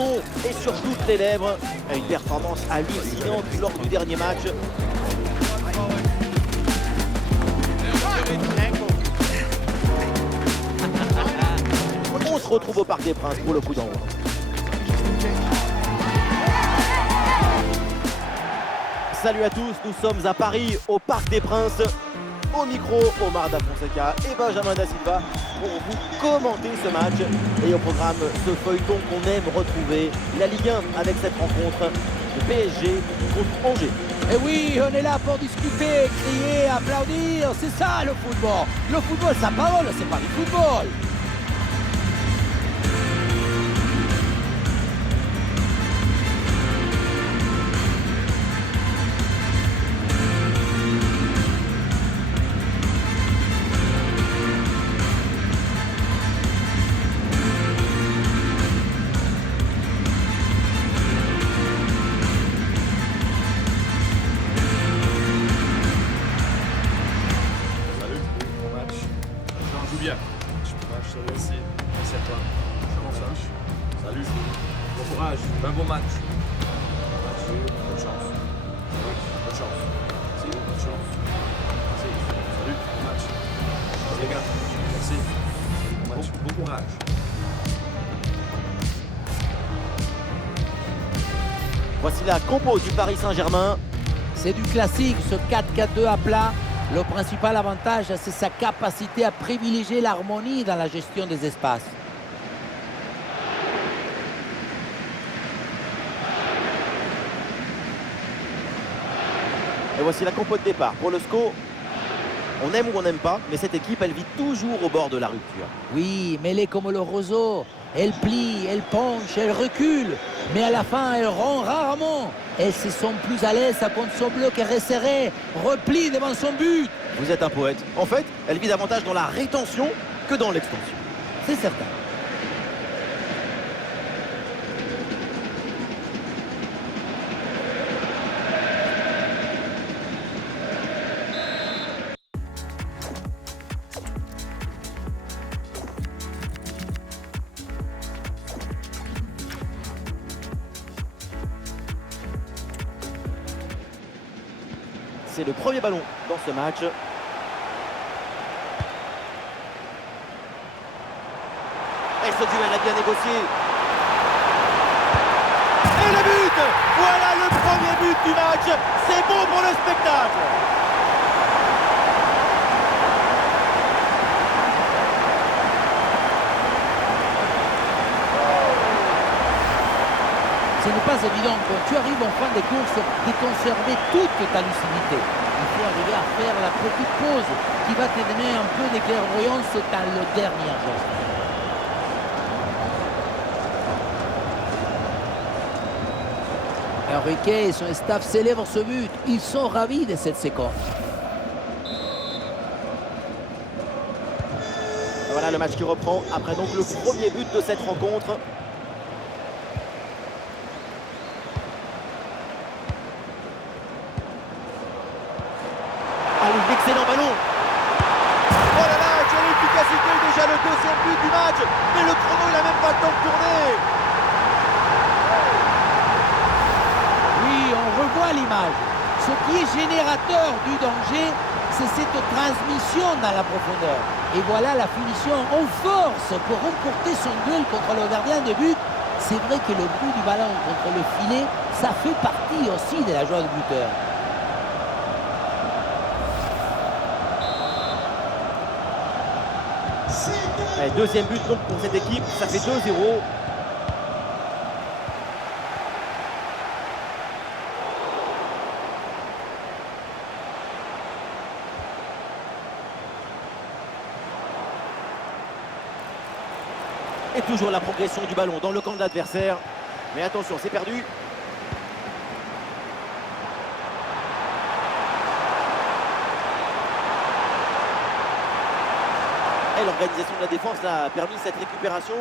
mots est sur toutes les lèvres. Une performance hallucinante lors du dernier match. On se retrouve au Parc des Princes pour le coup d'envoi. Salut à tous, nous sommes à Paris, au Parc des Princes. Au micro, Omar Da Fonseca et Benjamin Da Silva pour vous commenter ce match. Et au programme, ce feuilleton qu'on aime retrouver, la Ligue 1 avec cette rencontre, le PSG contre Angers. Et oui, on est là pour discuter, crier, applaudir, c'est ça le football. Le football, ça parole, c'est pas du football. Bien. Match, merci à toi. Comment ça? Salut. Bon courage. Un bon match. Bonne chance. Bonne chance. Merci. Bonne chance. Merci. Salut. Bon match. Les gars. Merci. Bon match. Bon courage. Voici la compo du Paris Saint-Germain. C'est du classique, ce 4-4-2 à plat. Le principal avantage, c'est sa capacité à privilégier l'harmonie dans la gestion des espaces. Et voici la compo de départ. Pour le SCO, on aime ou on n'aime pas, mais cette équipe, elle vit toujours au bord de la rupture. Oui, mais elle est comme le roseau. Elle plie, elle penche, elle recule. Mais à la fin, elle rend rarement. Elle se sent plus à l'aise quand son bloc est resserré, replie devant son but. Vous êtes un poète. En fait, elle vit davantage dans la rétention que dans l'extension. C'est certain. C'est le premier ballon dans ce match. Et ce duel a bien négocié. Et le but! Voilà le premier but du match. C'est bon pour le spectacle. Ce n'est pas évident quand tu arrives en fin de course de conserver toute ta lucidité. Il faut arriver à faire la petite pause qui va te donner un peu de clairvoyance dans le dernier geste. Enrique et son staff célèbrent ce but. Ils sont ravis de cette séquence. Voilà le match qui reprend après donc le premier but de cette rencontre. Ah oui, excellent ballon. Oh là là, quelle efficacité, déjà le deuxième but du match. Mais le chrono, il n'a même pas le temps de tourner. Oui, on revoit l'image. Ce qui est générateur du danger, c'est cette transmission dans la profondeur. Et voilà la finition en force pour remporter son duel contre le gardien de but. C'est vrai que le bruit du ballon contre le filet, ça fait partie aussi de la joie du buteur. Allez, deuxième but donc pour cette équipe, ça fait 2-0. Et toujours la progression du ballon dans le camp de l'adversaire. Mais attention, c'est perdu. Et l'organisation de la défense a permis cette récupération.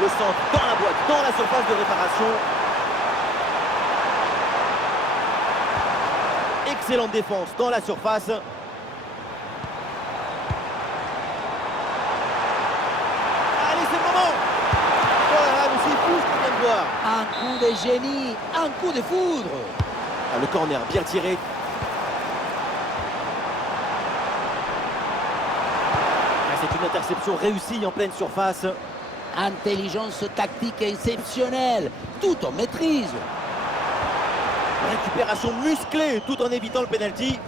Le centre dans la boîte, dans la surface de réparation. Excellente défense dans la surface. victoire. Un coup de génie, un coup de foudre. Ah, le corner bien tiré. Ah, c'est une interception réussie en pleine surface. Intelligence tactique exceptionnelle, tout en maîtrise. Récupération musclée tout en évitant le penalty.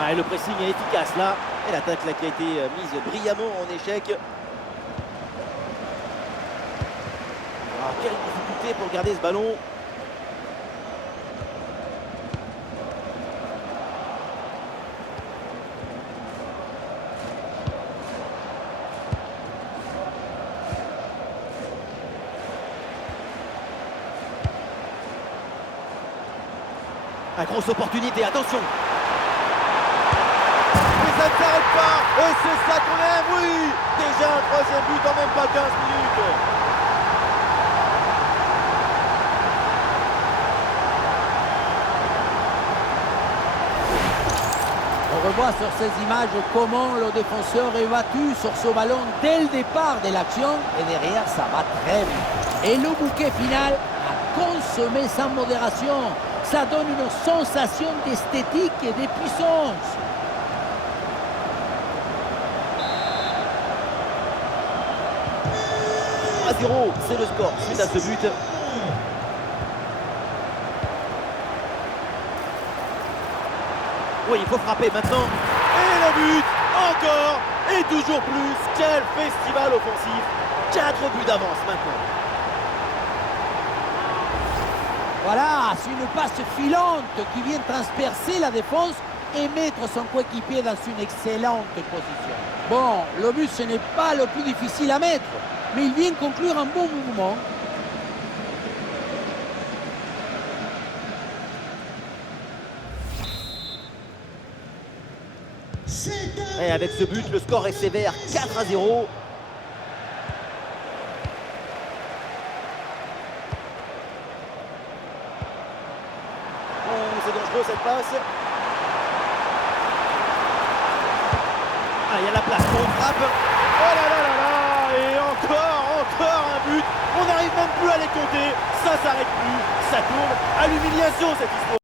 Ah, et le pressing est efficace là. Et l'attaque là qui a été mise brillamment en échec. Ah, quelle difficulté pour garder ce ballon. Ah, grosse opportunité, attention. Mais ça ne s'arrête pas. Et c'est ça qu'on aime, oui. Déjà un troisième but en même pas 15 minutes. On revoit sur ces images comment le défenseur est battu sur ce ballon dès le départ de l'action et derrière ça va très vite. Et le bouquet final a consommé sans modération. Ça donne une sensation d'esthétique et de puissance. À 0, c'est le score suite à ce but. Oui, il faut frapper maintenant. Et le but, encore et toujours plus. Quel festival offensif. 4 buts d'avance maintenant. Voilà, c'est une passe filante qui vient transpercer la défense et mettre son coéquipier dans une excellente position. Bon, le but ce n'est pas le plus difficile à mettre, mais il vient conclure un bon mouvement. Et avec ce but, le score est sévère, 4-0. C'est dangereux cette passe. Ah, il y a la place pour une frappe. Oh là là là là. Et encore un but. On n'arrive même plus à les compter. Ça s'arrête plus. Ça tourne à l'humiliation cette histoire.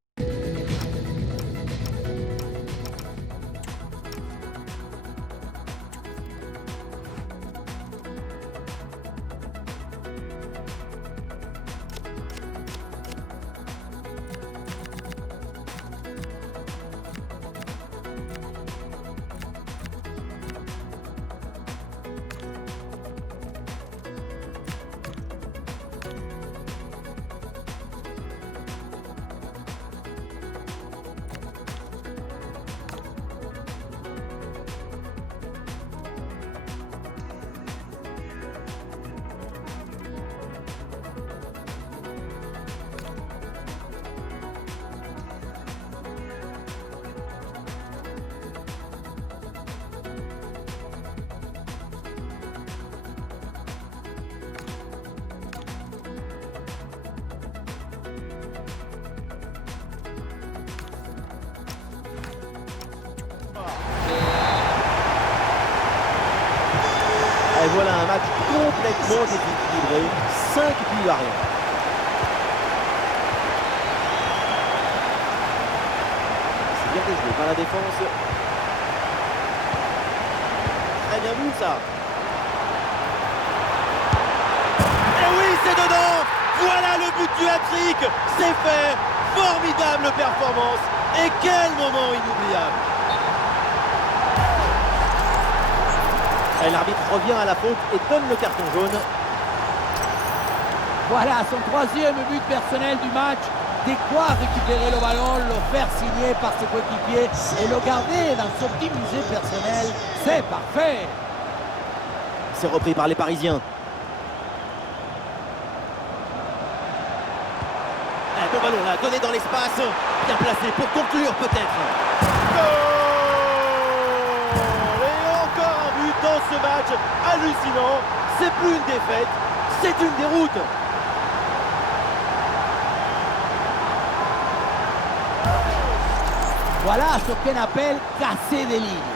Et voilà un match complètement déséquilibré, 5 buts à rien. C'est bien déjoué par la défense. Très bien vu ça. Et oui, c'est dedans. Voilà le but du hat-trick. C'est fait. Formidable performance. Et quel moment inoubliable. Et l'arbitre revient à la faute et donne le carton jaune. Voilà son troisième but personnel du match. De quoi récupérer le ballon, le faire signer par ses coéquipiers et le garder dans son petit musée personnel. C'est parfait. C'est repris par les Parisiens. Un bon ballon là, donné dans l'espace. Bien placé pour conclure peut-être. Dans ce match hallucinant, c'est plus une défaite, c'est une déroute. Voilà ce qu'on appelle casser des lignes.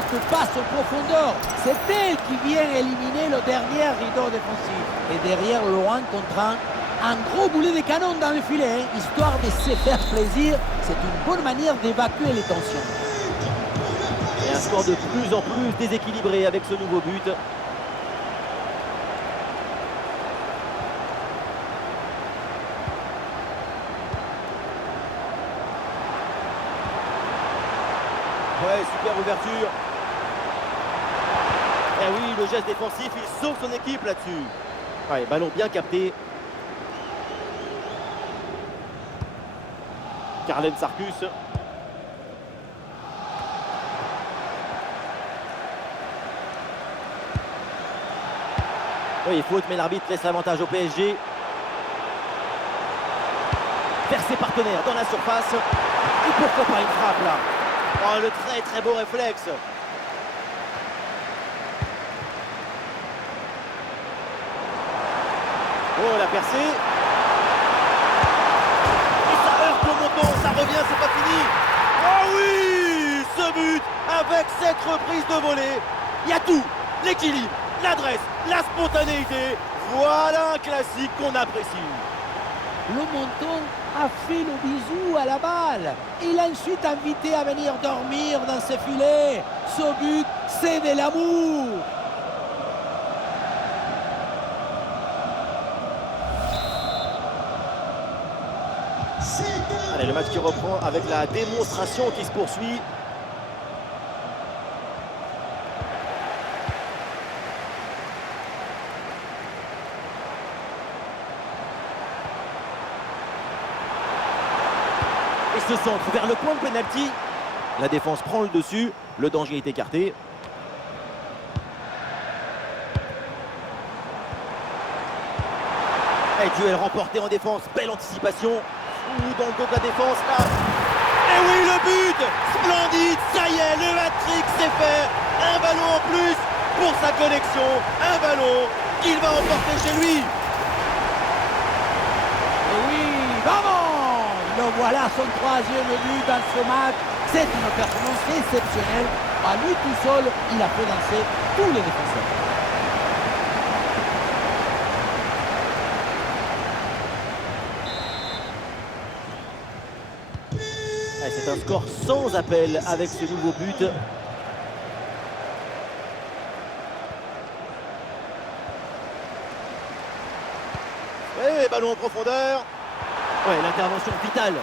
cette passe en profondeur. C'est elle qui vient éliminer le dernier rideau défensif. Et derrière, loin contre un gros boulet de canon dans le filet, hein, histoire de se faire plaisir. C'est une bonne manière d'évacuer les tensions. Et un score de plus en plus déséquilibré avec ce nouveau but. Ouais, super ouverture. Et oui, le geste défensif, il sauve son équipe là-dessus. Ouais, ballon bien capté. Carlen Sarkus. Oui, faute, mais l'arbitre laisse l'avantage au PSG. Vers ses partenaires dans la surface. Et pourquoi pas une frappe là? Oh, le très beau réflexe. Oh, la percée. Et ça heurte le menton, ça revient, c'est pas fini. Oh oui, ce but avec cette reprise de volée. Il y a tout, l'équilibre, l'adresse, la spontanéité. Voilà un classique qu'on apprécie. Le menton a fait le bisou à la balle. Il a ensuite invité à venir dormir dans ce filet. Ce but, c'est de l'amour. Allez, le match qui reprend avec la démonstration qui se poursuit. Et ce centre vers le point de pénalty. La défense prend le dessus. Le danger est écarté. Et duel remporté en défense. Belle anticipation. Ou dans le dos de la défense là. Et oui, le but splendide. Ça y est, le hat-trick c'est fait. Un ballon en plus pour sa collection. Un ballon qu'il va emporter chez lui. Et oui, vamos! Le voilà son troisième but dans ce match. C'est une performance exceptionnelle. À lui tout seul, il a fait danser tous les défenseurs. C'est un score sans appel avec ce nouveau but. Et ballon en profondeur. Ouais, l'intervention vitale.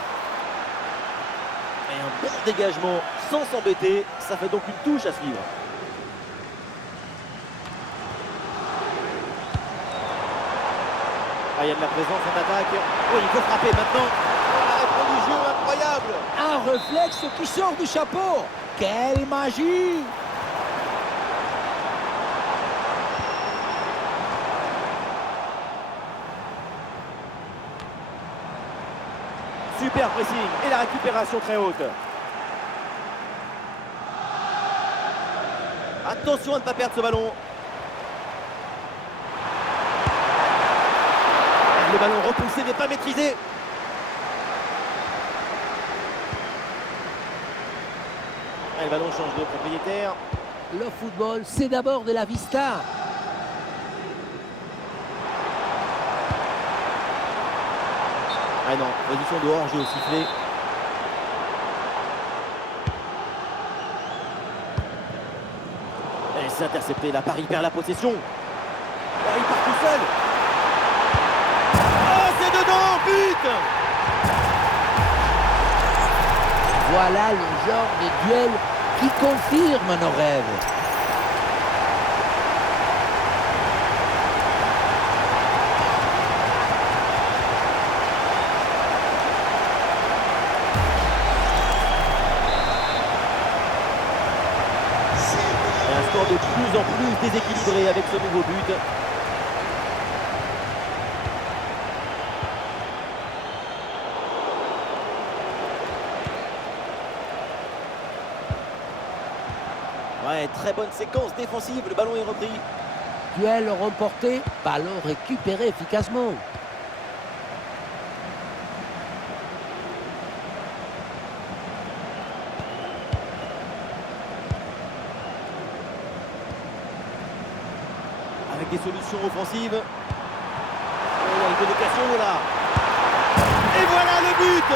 Et un bon dégagement sans s'embêter. Ça fait donc une touche à suivre. Ah, il y a de la présence en attaque. Oui, il faut frapper maintenant. Du jeu incroyable. Un réflexe qui sort du chapeau. Quelle magie! Super pressing et la récupération très haute. Attention à ne pas perdre ce ballon. Le ballon repoussé n'est pas maîtrisé. Et le ballon change de propriétaire. Le football, c'est d'abord de la vista. Ah non, position de hors-jeu au sifflet. Et c'est intercepté, la Paris perd la possession. Paris part tout seul. Oh, c'est dedans, but! Voilà le genre de duel qui confirme nos rêves. Et un score de plus en plus déséquilibré avec ce nouveau but. Ouais, très bonne séquence défensive, le ballon est repris. Duel remporté, ballon récupéré efficacement. avec des solutions offensives. Oh, il y a une bonne occasion là. Et voilà le but.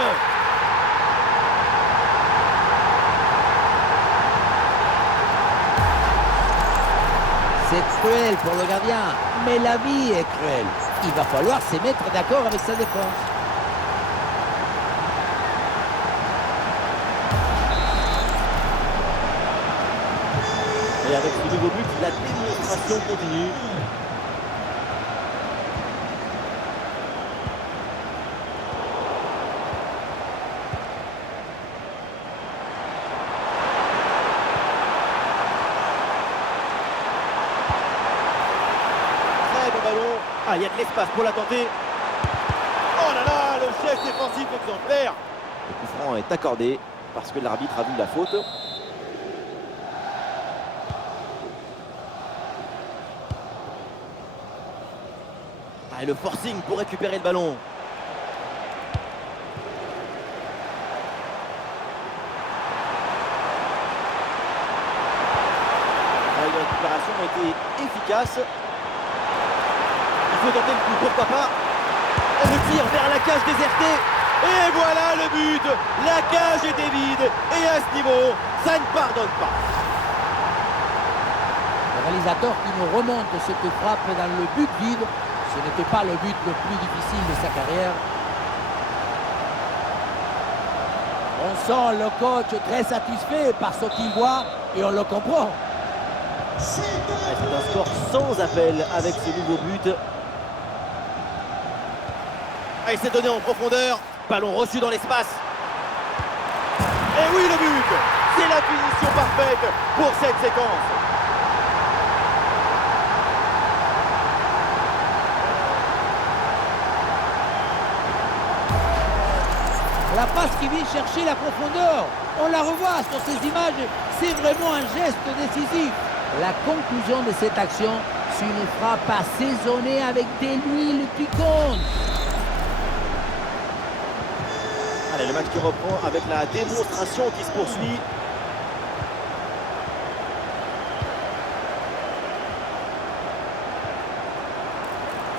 C'est cruel pour le gardien, mais la vie est cruelle. Il va falloir se mettre d'accord avec sa défense. Et avec ce nouveau but, la démonstration continue. Très bon ballon. Ah, il y a de l'espace pour la tenter. Oh là là, le chef défensif exemplaire. Le coup franc est accordé parce que l'arbitre a vu la faute. Et le forcing pour récupérer le ballon. La récupération a été efficace. Il faut tenter le coup, pourquoi pas. Et le tir vers la cage désertée. Et voilà le but. La cage était vide. Et à ce niveau, ça ne pardonne pas. Le réalisateur qui nous remonte cette frappe dans le but vide. Ce n'était pas le but le plus difficile de sa carrière. On sent le coach très satisfait par ce qu'il voit et on le comprend. C'est un score sans appel avec ce nouveau but. Il s'est donné en profondeur. Ballon reçu dans l'espace. Et oui, le but. C'est la finition parfaite pour cette séquence. La passe qui vient chercher la profondeur, on la revoit sur ces images, c'est vraiment un geste décisif. La conclusion de cette action, c'est une frappe assaisonnée avec des huiles piquantes. Allez, le match qui reprend avec la démonstration qui se poursuit.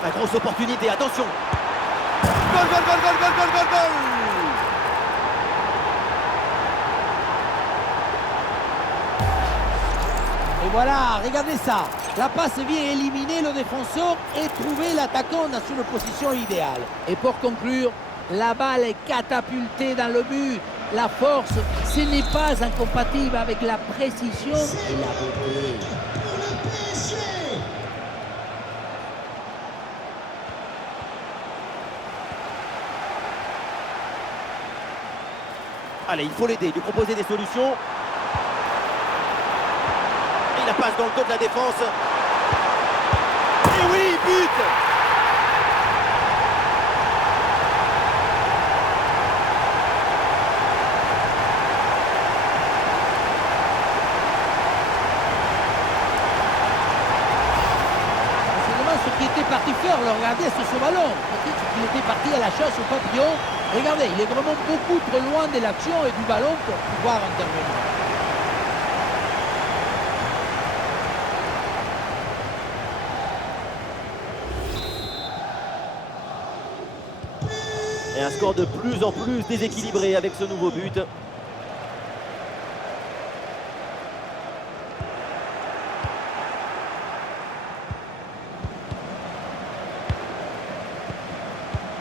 La grosse opportunité, attention. Goal, goal, goal, goal, goal, goal, goal, goal. Et voilà, regardez ça. La passe vient éliminer le défenseur et trouver l'attaquant dans une position idéale. Et pour conclure, la balle est catapultée dans le but. La force, ce n'est pas incompatible avec la précision et la beauté. Allez, il faut l'aider, lui proposer des solutions. Et la passe dans le dos de la défense. Et oui, but. On se demande ce qui était parti faire, le regarder sur ce ballon. Peut-être qu'il était parti à la chasse au papillon. Regardez, il est vraiment beaucoup trop loin de l'action et du ballon pour pouvoir intervenir. Et un score de plus en plus déséquilibré avec ce nouveau but.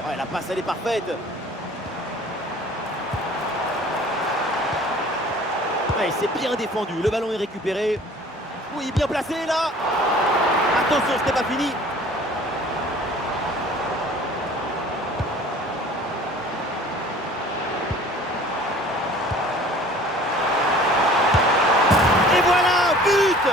Ouais, la passe, elle est parfaite. Ouais, il s'est bien défendu. Le ballon est récupéré. Oui, bien placé là. Attention, ce n'est pas fini. Et voilà, but.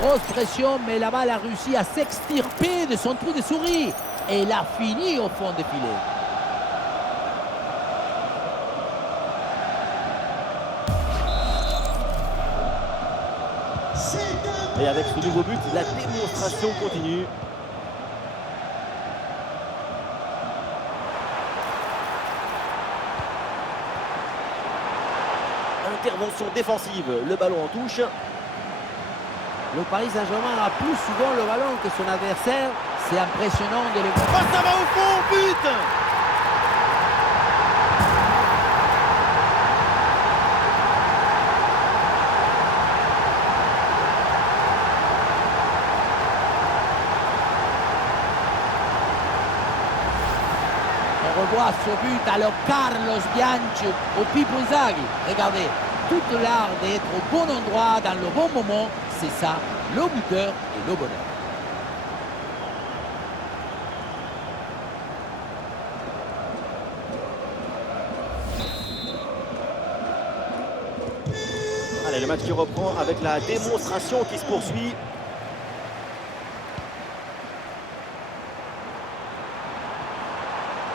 Grosse pression, mais la balle a réussi à s'extirper de son trou de souris. Et il a fini au fond des filets. Et avec ce nouveau but, la démonstration continue. intervention défensive. Le ballon en touche. Le Paris Saint-Germain a plus souvent le ballon que son adversaire. C'est impressionnant de les voir. Oh, ça va au fond, but! On revoit ce but, alors Carlos Bianchi au Pippo Inzaghi. Regardez, toute l'art d'être au bon endroit, dans le bon moment, c'est ça, le buteur et le bonheur. Allez, le match qui reprend avec la démonstration qui se poursuit.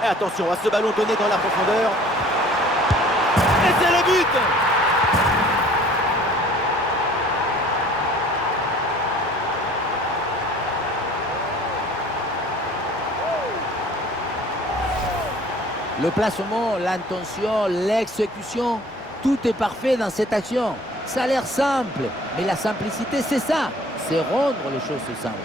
Et attention à ce ballon donné dans la profondeur. Et c'est le but! Le placement, l'intention, l'exécution, tout est parfait dans cette action. Ça a l'air simple, mais la simplicité, c'est ça. C'est rendre les choses simples.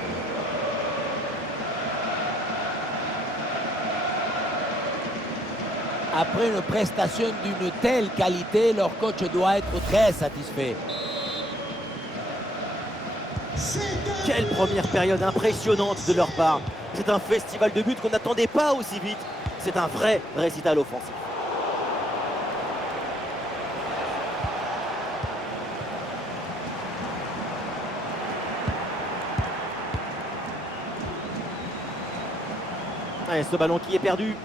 Après une prestation d'une telle qualité, leur coach doit être très satisfait. Quelle première période impressionnante de leur part. C'est un festival de buts qu'on n'attendait pas aussi vite. C'est un vrai récital offensif. Allez, ce ballon qui est perdu.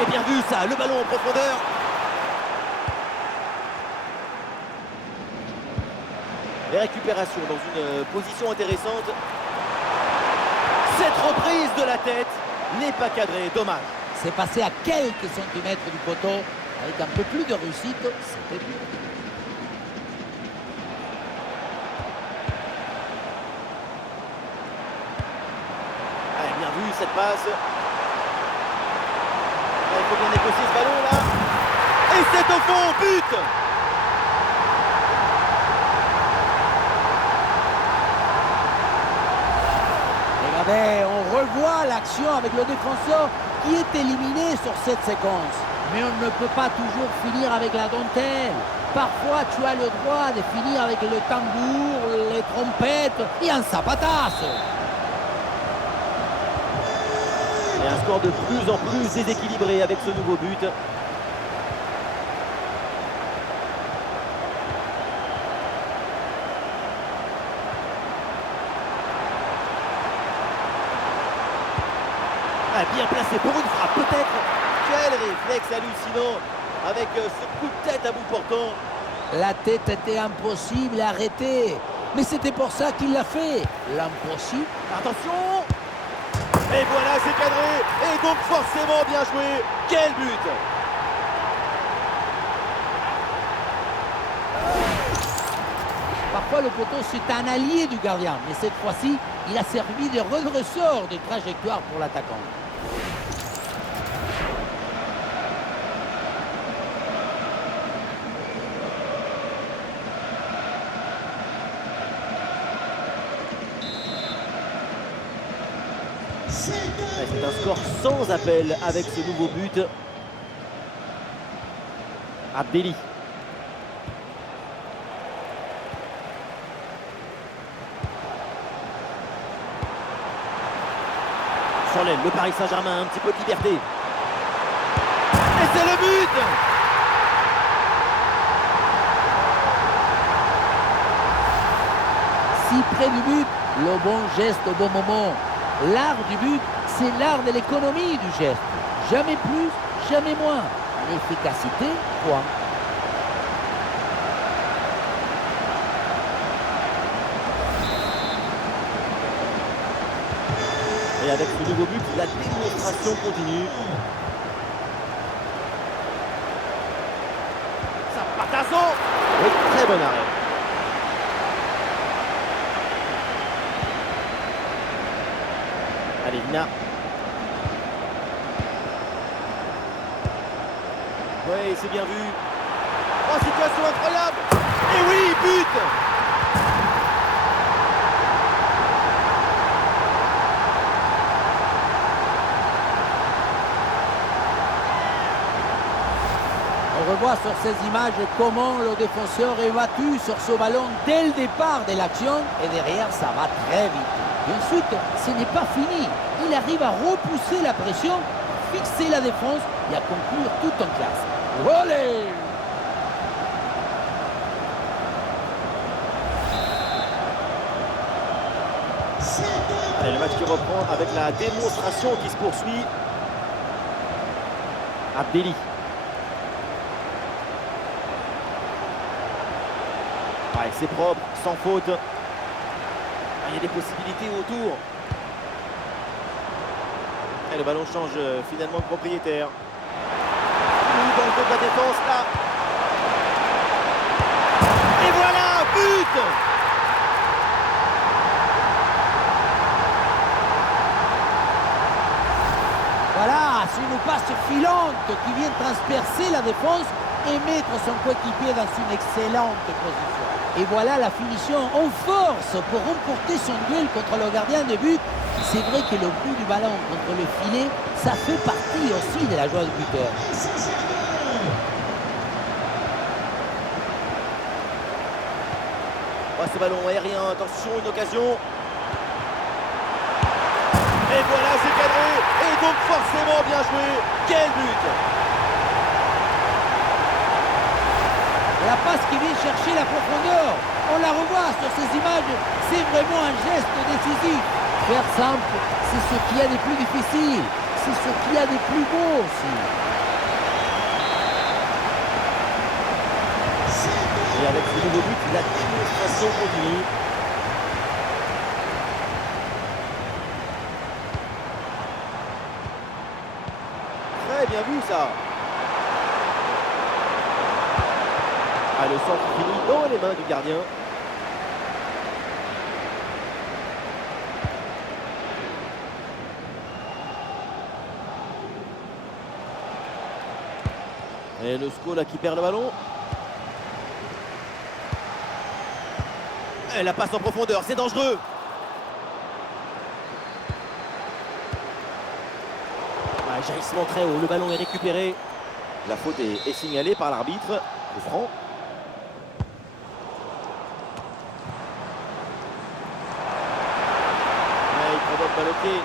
Et bien vu ça, le ballon en profondeur. Les récupérations dans une position intéressante. Cette reprise de la tête n'est pas cadrée, dommage. C'est passé à quelques centimètres du poteau. Avec un peu plus de réussite, c'était but. Allez, bien vu cette passe. Il faut bien négocier ce ballon là. Et c'est au fond, but! Regardez, on revoit l'action avec le défenseur qui est éliminé sur cette séquence. Mais on ne peut pas toujours finir avec la dentelle. Parfois, tu as le droit de finir avec le tambour, les trompettes et un zapatasse. Et un score de plus en plus déséquilibré avec ce nouveau but. Ah, bien placé pour une frappe peut-être. Quel réflexe hallucinant avec ce coup de tête à bout portant. La tête était impossible à arrêter. Mais c'était pour ça qu'il l'a fait. L'impossible. Attention! Et voilà, c'est cadré. Et donc forcément bien joué. Quel but! Parfois, le poteau, c'est un allié du gardien. Mais cette fois-ci, il a servi de redresseur de trajectoire pour l'attaquant. C'est un score sans appel avec ce nouveau but. Abdelli. Sur l'aile, le Paris Saint-Germain, un petit peu de liberté. Et c'est le but! Si près du but, le bon geste au bon moment. L'art du but, c'est l'art de l'économie du geste. Jamais plus, jamais moins. L'efficacité, point. Et avec ce nouveau but, la démonstration continue. Zapatasso! Oui, très bon arrêt. Allez, Vina. Et c'est bien vu. Oh, situation incroyable. Et oui, but. On revoit sur ces images comment le défenseur est battu sur ce ballon dès le départ de l'action et derrière ça va très vite. Et ensuite, ce n'est pas fini. Il arrive à repousser la pression, fixer la défense et à conclure tout en classe. Olé! Allez, le match qui reprend avec la démonstration qui se poursuit. Abdelli. Ouais, c'est propre, sans faute. Il y a des possibilités autour. Et le ballon change finalement de propriétaire. Dans le dos de la défense, là. Et voilà, but! Voilà, c'est une passe filante qui vient transpercer la défense et mettre son coéquipier dans une excellente position. Et voilà la finition en force pour remporter son duel contre le gardien de but. C'est vrai que le coup du ballon contre le filet, ça fait partie aussi de la joie du buteur. Oh, ce ballon aérien, attention, une occasion. Et voilà, c'est cadré. Et donc forcément bien joué. Quel but! La passe qui vient chercher la profondeur. On la revoit sur ces images. C'est vraiment un geste décisif. Faire simple, c'est ce qu'il y a de plus difficile. C'est ce qu'il y a de plus beau aussi. Et avec ce nouveau but, la démonstration continue. Très bien vu ça. Ah, le centre finit dans les mains du gardien. Et le SCO là qui perd le ballon. Et la passe en profondeur, c'est dangereux. Ah, jaillissement très haut, le ballon est récupéré. La faute est signalée par l'arbitre. Coup franc. Il provoque balle au pied.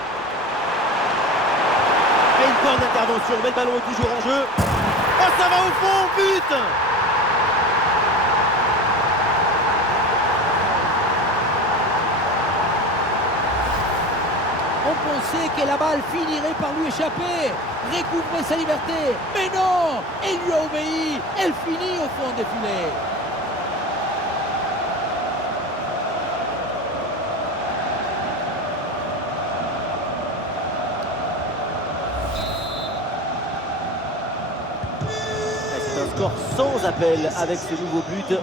Et une bonne intervention, mais le ballon est toujours en jeu. Oh, ça va au fond, but! On pensait que la balle finirait par lui échapper, recouvrer sa liberté. Mais non, elle lui a obéi, elle finit au fond des filets. C'est un score sans appel avec ce nouveau but.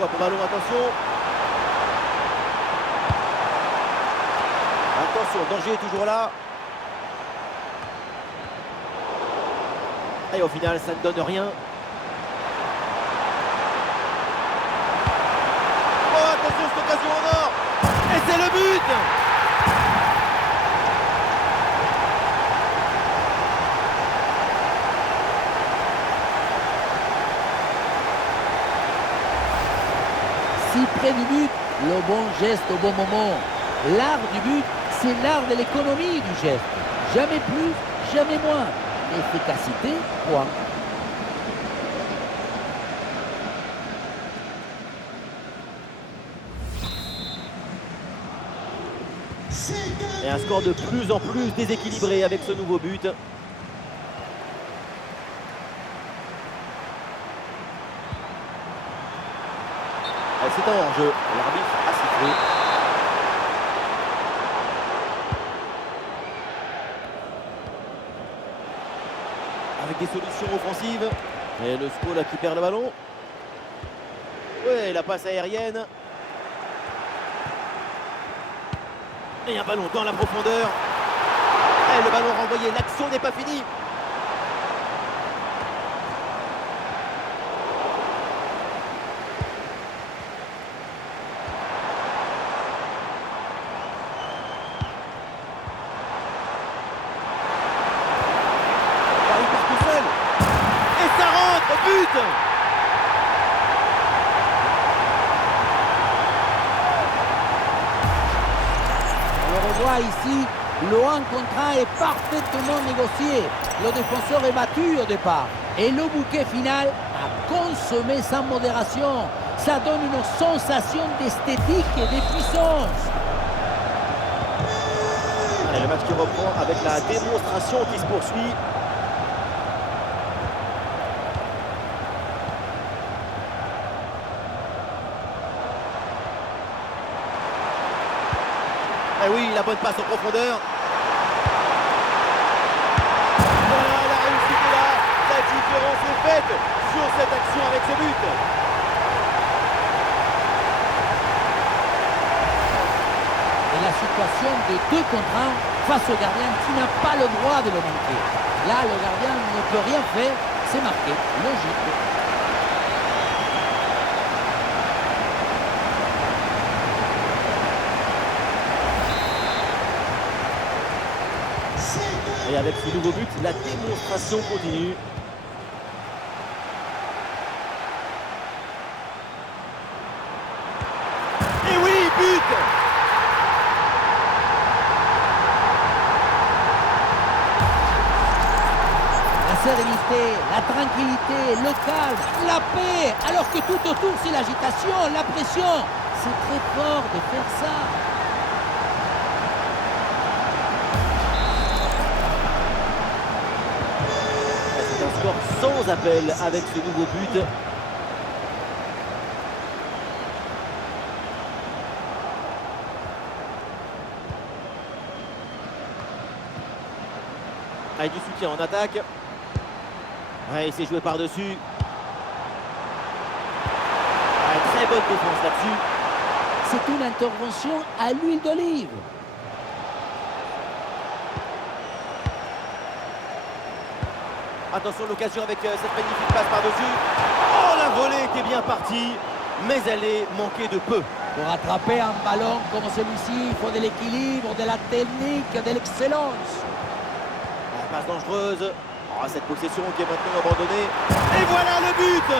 Pour ballon, attention. Attention, le danger est toujours là. Et au final, ça ne donne rien. Oh, attention, cette occasion en or. Et c'est le but! Si près du but, le bon geste au bon moment. L'art du but, c'est l'art de l'économie du geste. Jamais plus, jamais moins. Efficacité, point. Et un score de plus en plus déséquilibré avec ce nouveau but. C'est un hors-jeu. L'arbitre a sifflé. Avec des solutions offensives. Et le SCO là qui perd le ballon. Ouais, la passe aérienne. Et un ballon dans la profondeur. Et le ballon renvoyé, l'action n'est pas finie. Il part tout seul. Et ça rentre, but. On le revoit ici, le 1 contre 1 est parfaitement négocié. Le défenseur est battu au départ. Et le bouquet final a consommé sans modération. Ça donne une sensation d'esthétique et de puissance. Et le match qui reprend avec la démonstration qui se poursuit. Et oui, la bonne passe en profondeur. Voilà, la réussite est là. La différence est faite sur cette action avec ce but. Et la situation de 2 contre 1 face au gardien qui n'a pas le droit de le manquer. Là, le gardien ne peut rien faire, c'est marqué, logique. Et avec ce nouveau but, la démonstration continue. Et oui, but! La sérénité, la tranquillité, le calme, la paix, alors que tout autour c'est l'agitation, la pression. C'est très fort de faire ça. C'est un score sans appel avec ce nouveau but. Avec du soutien en attaque. Ouais, il s'est joué par-dessus. Ouais, très bonne défense là-dessus. C'est une intervention à l'huile d'olive. Attention, l'occasion avec cette magnifique passe par-dessus. Oh, la volée était bien partie, mais elle est manquée de peu. Pour attraper un ballon comme celui-ci, il faut de l'équilibre, de la technique, de l'excellence. La passe dangereuse. Oh, cette possession qui est maintenant abandonnée. Et voilà le but!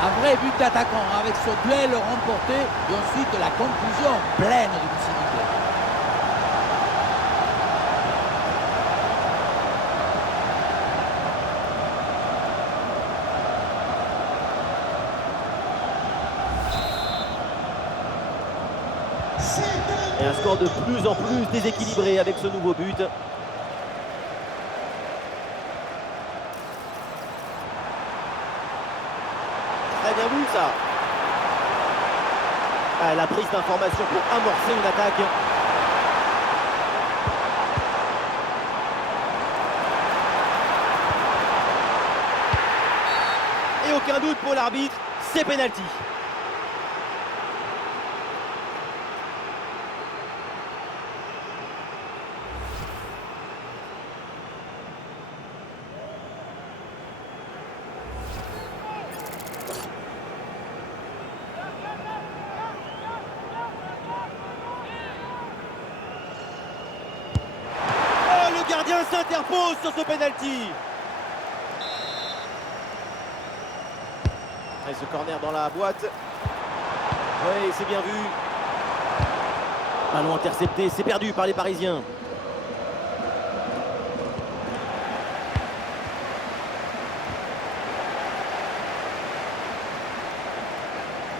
Un vrai but d'attaquant avec ce duel remporté et ensuite la conclusion pleine de lucidité. Et un score de plus en plus déséquilibré avec ce nouveau but. Très bien vu ça. Ah, la prise d'information pour amorcer une attaque. Et aucun doute pour l'arbitre, c'est pénalty. Le gardien s'interpose sur ce penalty. Et ce corner dans la boîte. Oui, c'est bien vu. Ballon intercepté, c'est perdu par les Parisiens.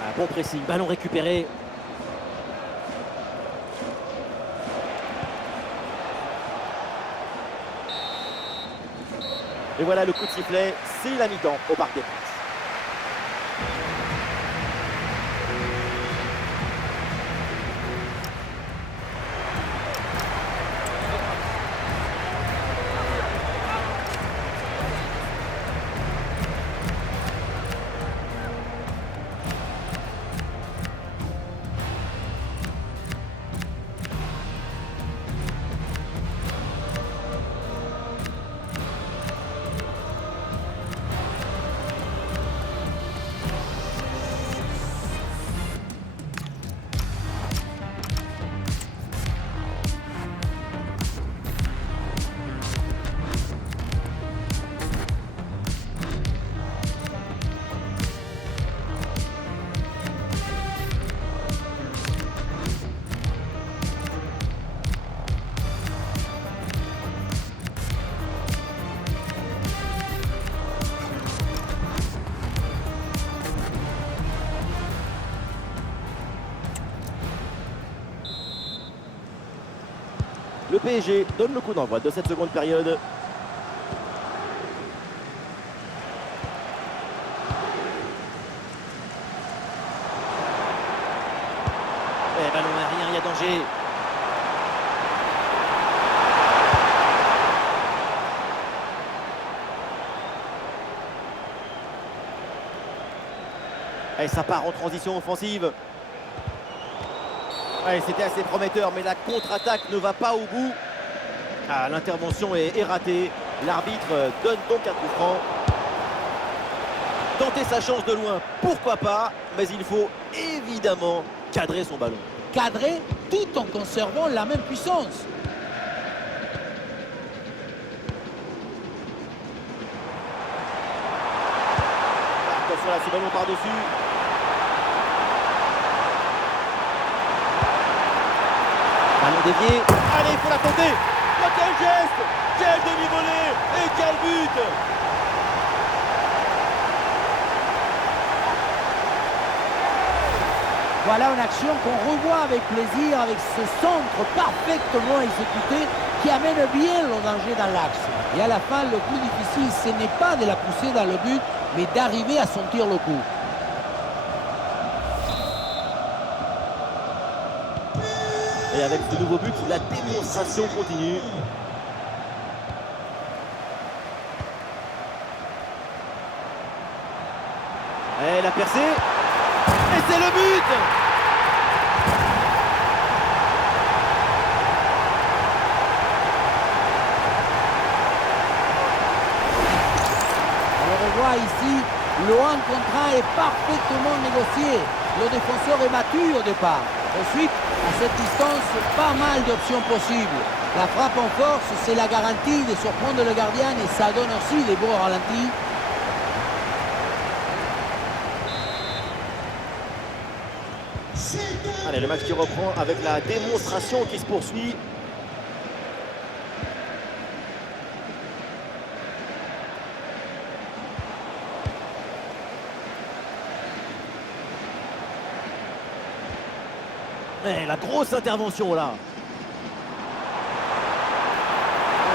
Un bon pressing, ballon récupéré. Et voilà le coup de sifflet, c'est la mi-temps au Parc des Princes. Le PSG donne le coup d'envoi de cette seconde période. Et ballon aérien, il y a danger. Et ça part en transition offensive. Ouais, c'était assez prometteur, mais la contre-attaque ne va pas au bout. Ah, l'intervention est ratée. L'arbitre donne donc un coup franc. Tenter sa chance de loin, pourquoi pas, mais il faut évidemment cadrer son ballon. Cadrer tout en conservant la même puissance. Attention là, ce ballon par-dessus. Ballon dévié. Allez, il faut la tenter. Oh, quel geste! Quel demi-volée! Et quel but! Voilà une action qu'on revoit avec plaisir, avec ce centre parfaitement exécuté qui amène bien le danger dans l'axe. Et à la fin, le plus difficile, ce n'est pas de la pousser dans le but, mais d'arriver à sentir le coup. Et avec ce nouveau but, la démonstration continue. Et la percée. Et c'est le but! On voit ici, le 1 contre 1 est parfaitement négocié. Le défenseur est battu au départ. Ensuite, à cette distance, pas mal d'options possibles. La frappe en force, c'est la garantie de surprendre le gardien et ça donne aussi des beaux ralentis. Allez, le match qui reprend avec la démonstration qui se poursuit. Et la grosse intervention là. Oh,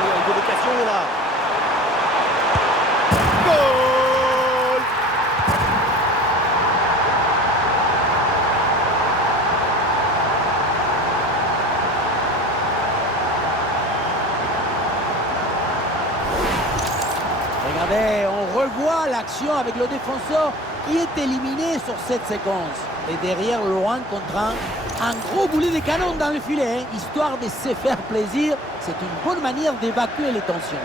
il y a une provocation là. Goal! Regardez, on revoit l'action avec le défenseur qui est éliminé sur cette séquence. Et derrière le 1 contre 1 gros boulet de canon dans le filet, hein, histoire de se faire plaisir. C'est une bonne manière d'évacuer les tensions.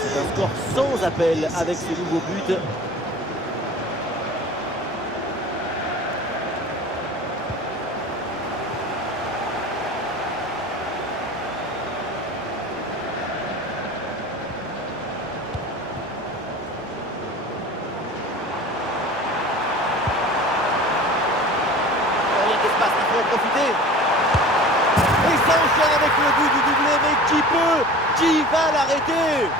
C'est un score sans appel avec ce nouveau but. Profiter. Et ça enchaîne avec le but du doublé, mais qui peut? Qui va l'arrêter?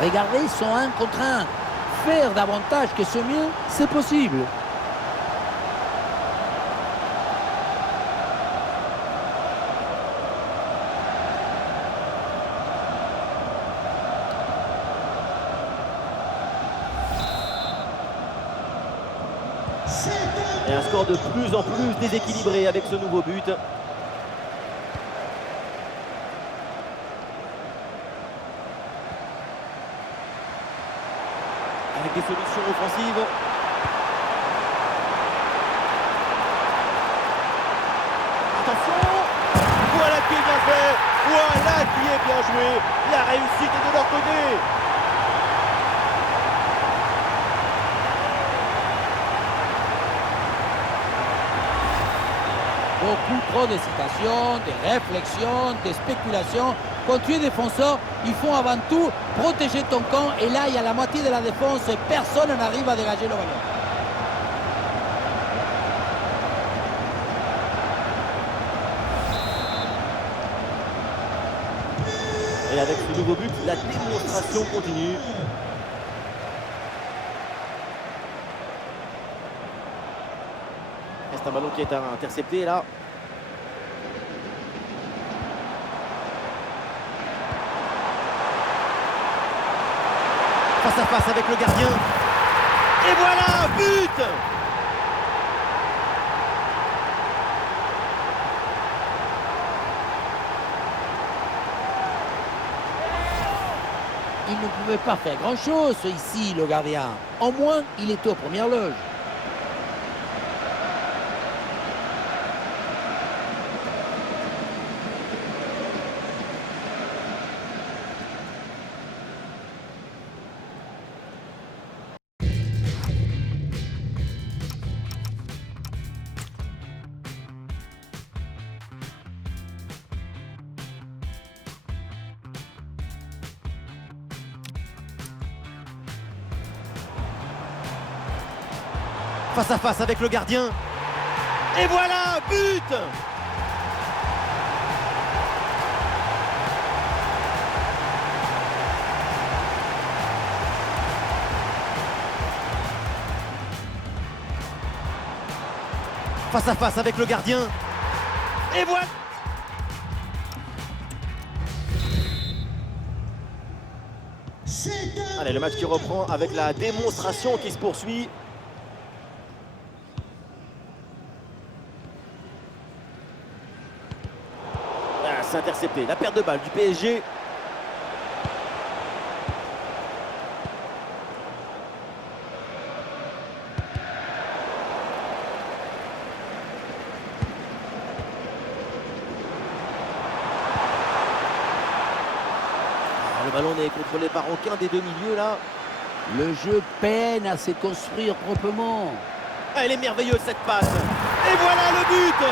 Regardez, ils sont 1 contre 1. Faire davantage que ce mieux, c'est possible. Et un score de plus en plus déséquilibré avec ce nouveau but. Avec des solutions offensives. Attention! Voilà qui est bien fait! Voilà qui est bien joué! La réussite est de leur côté! Beaucoup trop d'hésitation, de réflexion, de spéculation. Quand tu es défenseur, il faut avant tout protéger ton camp. Et là, il y a la moitié de la défense et personne n'arrive à dégager le ballon. Et avec ce nouveau but, la démonstration continue. C'est un ballon qui est intercepté là. Face à face avec le gardien. Et voilà, but! Il ne pouvait pas faire grand-chose ici, le gardien. Au moins, il était aux premières loges. Face à face avec le gardien. Et voilà, but! Face à face avec le gardien. Et voilà! Allez, le match qui reprend avec la démonstration qui se poursuit. C'est intercepté. La perte de balle du PSG. Le ballon n'est contrôlé par aucun des deux milieux là. Le jeu peine à se construire proprement. Elle est merveilleuse cette passe. Et voilà le but!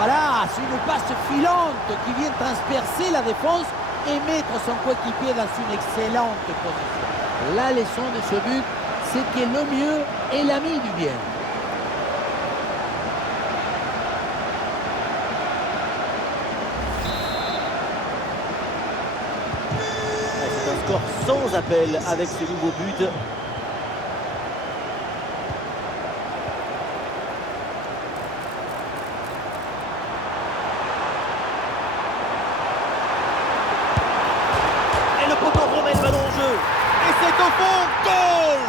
Voilà, c'est une passe filante qui vient transpercer la défense et mettre son coéquipier dans une excellente position. La leçon de ce but, c'est que le mieux est l'ami du bien. C'est un score sans appel avec ce nouveau but. C'est au fond, goal!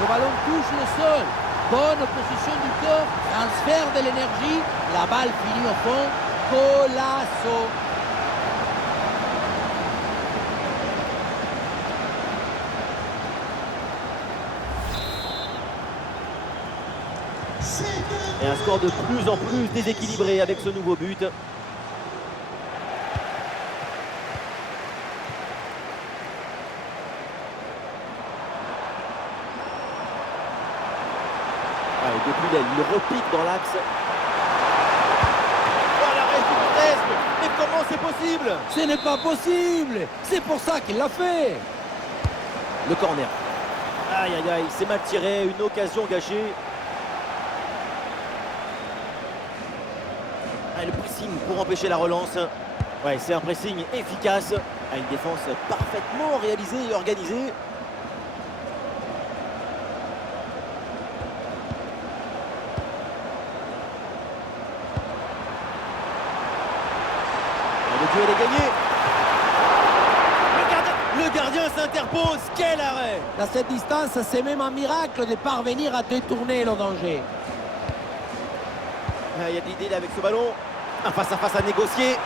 Le ballon touche le sol. Bonne position du corps, transfert de l'énergie. La balle finit au fond. Golasso. Et un score de plus en plus déséquilibré avec ce nouveau but. Allez, depuis l'aile, il repique dans l'axe. Oh, l'arrêt gigantesque! Mais comment c'est possible? Ce n'est pas possible. C'est pour ça qu'il l'a fait. Le corner. Aïe, aïe, aïe, c'est mal tiré, une occasion gâchée. Le pressing pour empêcher la relance. Ouais, c'est un pressing efficace. Une défense parfaitement réalisée et organisée. Le duel est gagné. Le gardien s'interpose. Quel arrêt! À cette distance, c'est même un miracle de parvenir à détourner le danger. Il y a de l'idée avec ce ballon. Un face-à-face à négocier. Et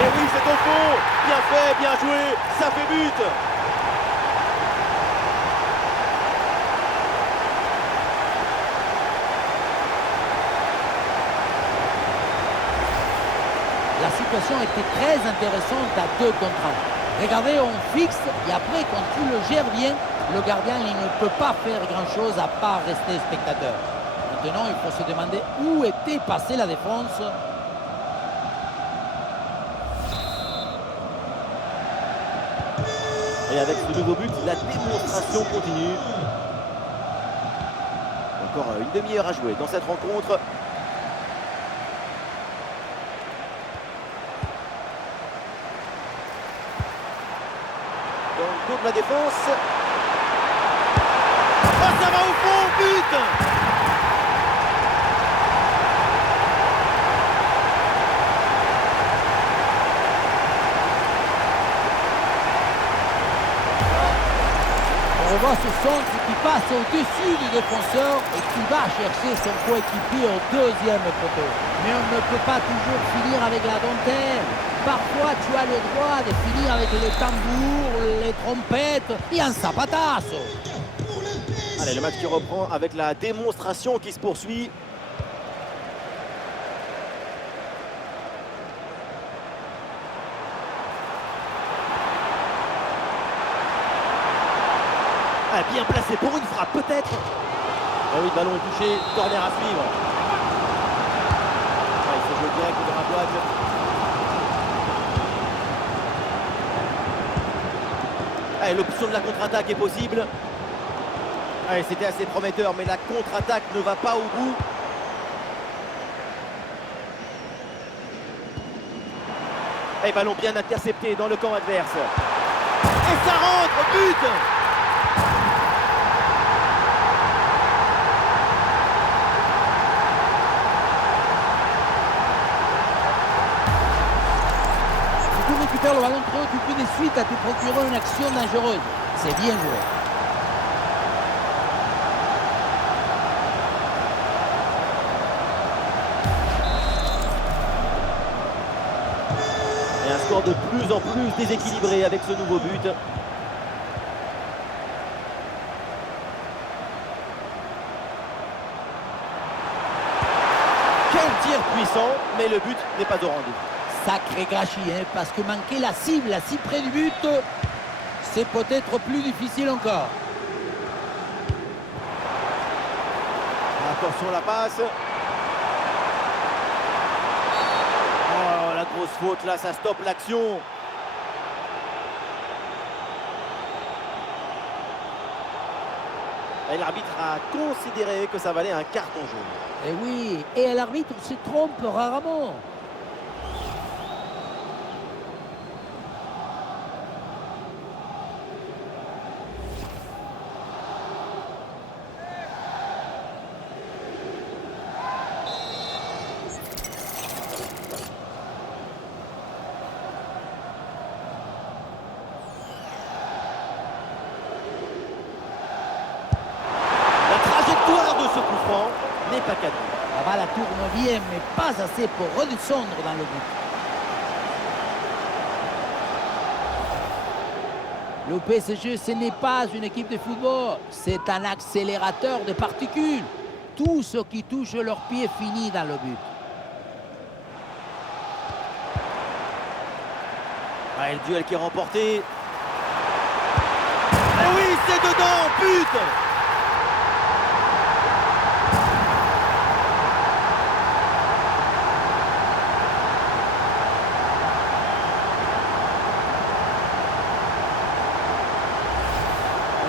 oui, c'est au fond. Bien fait, bien joué. Ça fait but. La situation était très intéressante à 2 contre 1. Regardez, on fixe et après, quand tu le gères bien, le gardien il ne peut pas faire grand-chose à part rester spectateur. Maintenant, il faut se demander où était passée la défense. Et avec ce nouveau but, la démonstration continue. Encore une demi-heure à jouer dans cette rencontre. Dans le dos de la défense. Oh, ça va au fond, but! On voit ce centre qui passe au-dessus du défenseur et qui va chercher son coéquipier au deuxième poteau. Mais on ne peut pas toujours finir avec la dentelle. Parfois, tu as le droit de finir avec les tambours, les trompettes et un zapatazo. Allez, le match qui reprend avec la démonstration qui se poursuit. Ah, bien placé pour une frappe, peut-être. Ah oui, le ballon est touché, corner à suivre. Ah, il faut jouer direct de Raboise. Ah, l'option de la contre-attaque est possible. Ah, c'était assez prometteur, mais la contre-attaque ne va pas au bout. Et ballon bien intercepté dans le camp adverse. Et ça rentre, but! Si tu récupères le ballon trop, tu peux de suite à te procurer une action dangereuse. C'est bien joué. Et un score de plus en plus déséquilibré avec ce nouveau but. Quel tir puissant, mais le but n'est pas au rendez-vous. Sacré gâchis, hein, parce que manquer la cible si près du but, c'est peut-être plus difficile encore. Attention la passe. Oh, la grosse faute là, ça stoppe l'action. Et l'arbitre a considéré que ça valait un carton jaune. Et oui, et l'arbitre se trompe rarement. N'est pas cadré. La balle tourne bien, mais pas assez pour redescendre dans le but. Le PSG, ce n'est pas une équipe de football, c'est un accélérateur de particules. Tout ce qui touche leurs pieds finit dans le but. Ah, le duel qui est remporté. Et oui, c'est dedans, but!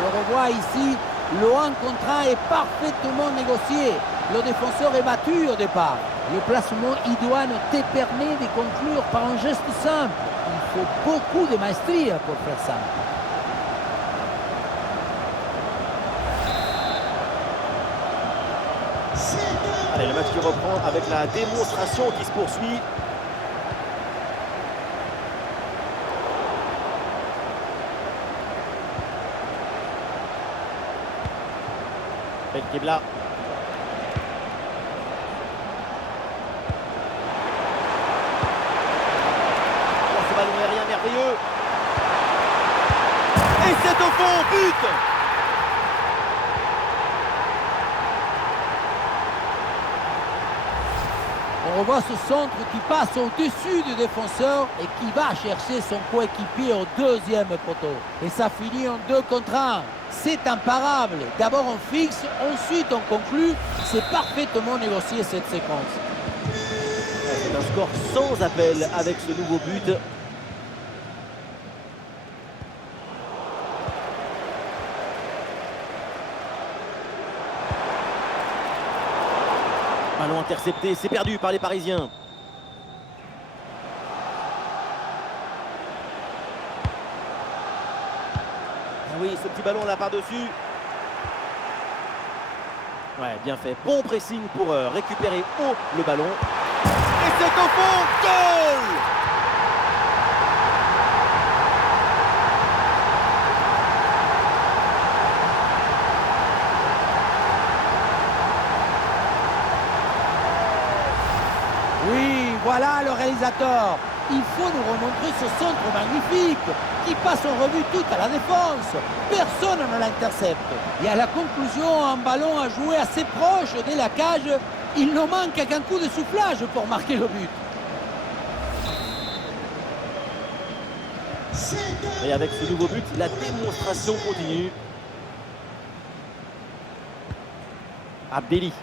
On revoit ici, le 1 contre 1 est parfaitement négocié. Le défenseur est battu au départ. Le placement idoine te permet de conclure par un geste simple. Il faut beaucoup de maestria pour faire ça. Allez, le match qui reprend avec la démonstration qui se poursuit. Belkebla. Oh, ce ballon aérien merveilleux. Et c'est au fond, but! On revoit ce centre qui passe au-dessus du défenseur et qui va chercher son coéquipier au deuxième poteau. Et ça finit en 2 contre 1. C'est imparable. D'abord on fixe, ensuite on conclut. C'est parfaitement négocié cette séquence. C'est un score sans appel avec ce nouveau but. Ballon intercepté, c'est perdu par les Parisiens. Ah oui, ce petit ballon là par-dessus. Ouais, bien fait. Bon pressing pour récupérer haut le ballon. Et c'est au fond, goal! Oui, voilà le réalisateur. Il faut nous remontrer ce centre magnifique qui passe en revue toute à la défense. Personne ne l'intercepte. Et à la conclusion, un ballon à jouer assez proche de la cage. Il ne manque qu'un coup de soufflage pour marquer le but. Et avec ce nouveau but, la démonstration continue. Abdelli.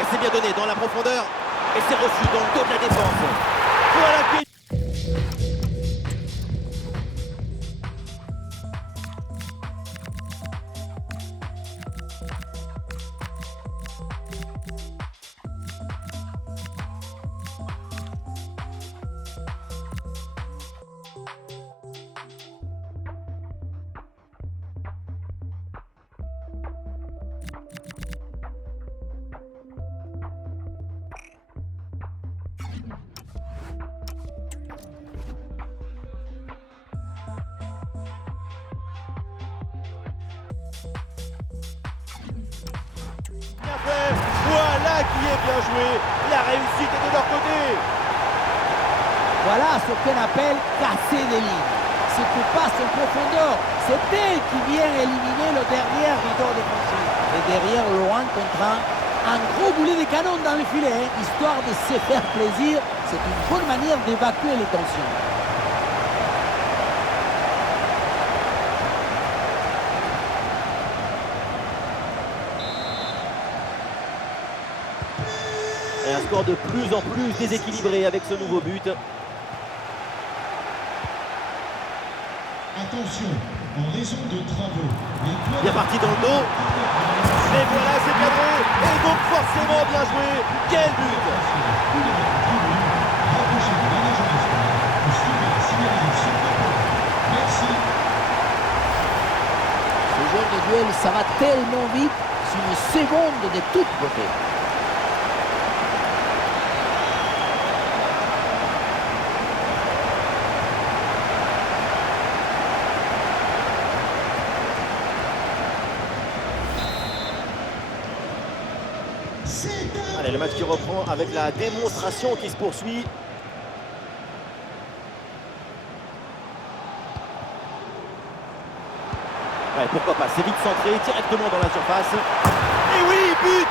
Et c'est bien donné dans la profondeur. Et c'est reçu dans le dos de la défense. Voilà qui... Bien fait. Voilà qui est bien joué. La réussite est de leur côté. Voilà ce qu'on appelle casser des lignes. Ce qui passe en profondeur, c'est elle qui vient éliminer le derrière rideau défensif. Et derrière, loin contre un gros boulet de canon dans le filet, histoire de se faire plaisir. C'est une bonne manière d'évacuer les tensions. Et un score de plus en plus déséquilibré avec ce nouveau but. Attention, en raison de travaux, les Bien parti dans le dos. Et voilà, c'est cadré. Et donc forcément bien joué. Quel but! Ce genre de duel, ça va tellement vite, c'est une seconde de toute beauté. Allez, le match qui reprend avec la démonstration qui se poursuit. Ouais, pourquoi pas, c'est vite centré, directement dans la surface. Et oui, but!